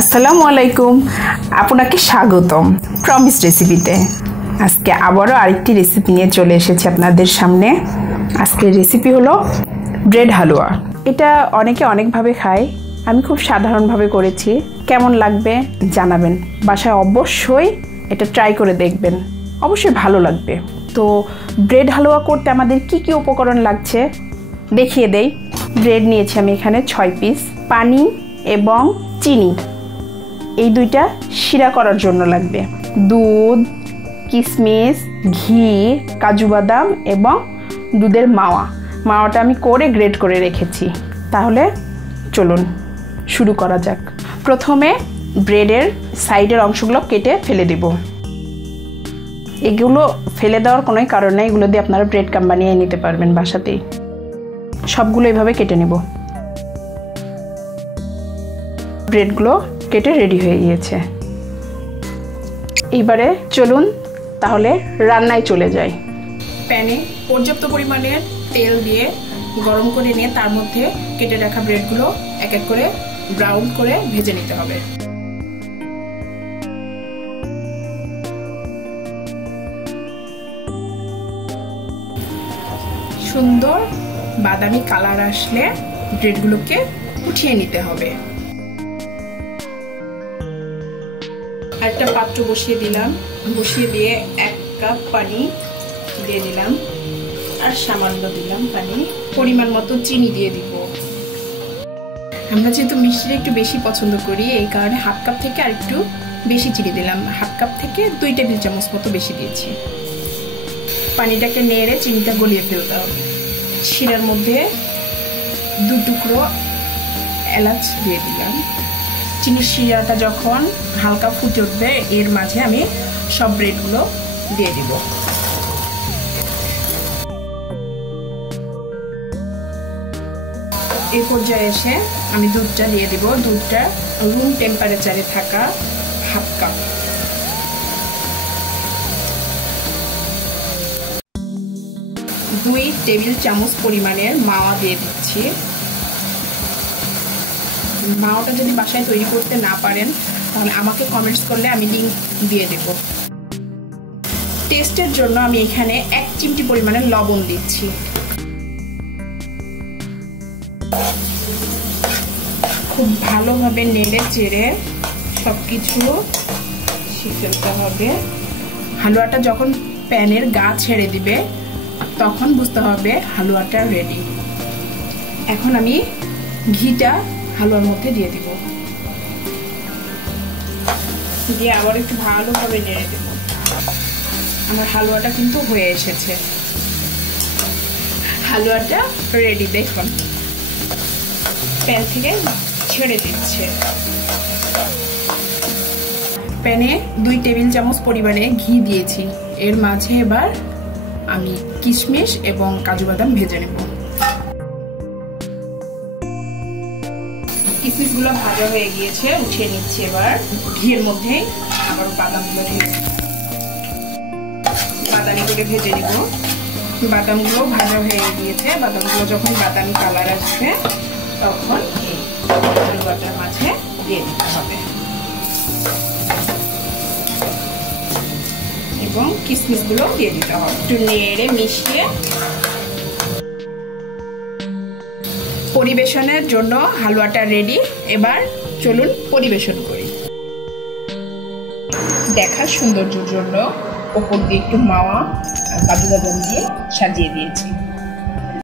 আসসালামু আলাইকুম, আপনাকে স্বাগতম প্রমিস রেসিপিতে। আজকে আবারও আরেকটি রেসিপি নিয়ে চলে এসেছি আপনাদের সামনে। আজকের রেসিপি হলো ব্রেড হালুয়া। এটা অনেকে অনেকভাবে খায়, আমি খুব সাধারণভাবে করেছি। কেমন লাগবে জানাবেন, বাসায় অবশ্যই এটা ট্রাই করে দেখবেন, অবশ্যই ভালো লাগবে। তো ব্রেড হালুয়া করতে আমাদের কি কি উপকরণ লাগছে দেখিয়ে দেই। ব্রেড নিয়েছি আমি এখানে 6 পিস, পানি এবং চিনি, এই দুইটা শিরা করার জন্য লাগবে, দুধ, কিশমিশ, ঘি, কাজু বাদাম এবং দুধের মাওয়াটা আমি করে গ্রেট করে রেখেছি। তাহলে চলুন শুরু করা যাক। প্রথমে ব্রেডের সাইডের অংশগুলো কেটে ফেলে দেব। এগুলো ফেলে দেওয়ার কোনো কারণ নেই, এগুলো দিয়ে আপনারা ব্রেড কাম বানিয়ে নিতে পারবেন বাসাতেই। সবগুলো এইভাবে কেটে নেব। ব্রেডগুলো কেটে রেডি হয়ে গিয়েছে। এইবারে চলুন তাহলে রান্নায় চলে যাই। প্যানে পর্যাপ্ত পরিমাণের তেল দিয়ে গরম করে নিয়ে তার মধ্যে কেটে রাখা ব্রেডগুলো এক এক করে ব্রাউন করে ভেজে নিতে হবে। সুন্দর বাদামি কালার আসলে ব্রেডগুলোকে উঠিয়ে নিতে হবে। একটা পাত্র বসিয়ে দিলাম, বসিয়ে দিয়ে 1 কাপ পানি দিয়ে দিলাম, আর সামান্য দিলাম পানি, পরিমাণ মতো চিনি দিয়ে দিব। আমরা যেহেতু মিষ্টিটা একটু বেশি পছন্দ করি, এই কারণে 1/2 কাপ থেকে আর একটু বেশি চিনি দিলাম। 1/2 কাপ থেকে 2 টেবিল চামচ মতো বেশি দিয়েছি। পানিটাকে নেড়ে চিনিটা গলিয়ে ফেলতে হবে। শিরার মধ্যে 2 টুকরো এলাচ দিয়ে দিলাম। চিনির শিরাটা যখন হালকা ফুটে উঠবে, এর মাঝে আমি সব ব্রেডগুলো দিয়ে দিব। এই পর্যায়ে এসে আমি দুধটা দিয়ে দিব। দুধটা রুম টেম্পারেচারে থাকা 1/2 কাপ। দুই টেবিল চামচ পরিমাণের মাওয়া দিয়ে দিচ্ছি। মাওয়াটা যদি বাসায় তৈরি করতে না পারেন তাহলে আমাকে কমেন্টস করলে আমি লিংক দিয়ে দেব। টেস্টের জন্য আমি এখানে 1 চিমটি পরিমাণের লবণ দিচ্ছি। খুব ভালোভাবে নেড়ে চেড়ে সবকিছু ফেলতে হবে। হালুয়াটা যখন প্যানের গা ছেড়ে দিবে তখন বুঝতে হবে হালুয়াটা রেডি। এখন আমি ঘিটা হালুয়ার মধ্যে দিয়ে দিব, দিয়ে আবার একটু ভালোভাবে নেড়ে দেব। আমার হালুয়াটা কিন্তু হয়ে এসেছে, হালুয়াটা রেডি। দেখুন প্যান থেকে ছেড়ে দিচ্ছে। প্যানে 2 টেবিল চামচ পরিমাণে ঘি দিয়েছি। এর মাঝে এবার আমি কিশমিশ এবং কাজু বাদাম ভেজে নেব। কিশমিশগুলো ভাজা হয়ে গিয়েছে, উঠিয়ে নিচ্ছি। এবার ঘিয়ের মধ্যে আবার বাদামগুলো বাদামি করে ভেজে নিব। বাদামগুলো ভাজা হয়ে গিয়েছে। বাদামগুলো যখন বাদামি কালার আসবে তখন এই হালুয়াটার মাঝে দিয়ে দিতে হবে এবং কিশমিশগুলো দিয়ে দিতে হবে। একটু নেড়ে মিশিয়ে পরিবেশনের জন্য হালুয়াটা রেডি। এবার চলুন পরিবেশন করি। দেখার সৌন্দর্যের জন্য উপর দিয়ে একটু মাওয়া আর কাজু বাদাম দিয়ে সাজিয়ে দিয়েছি।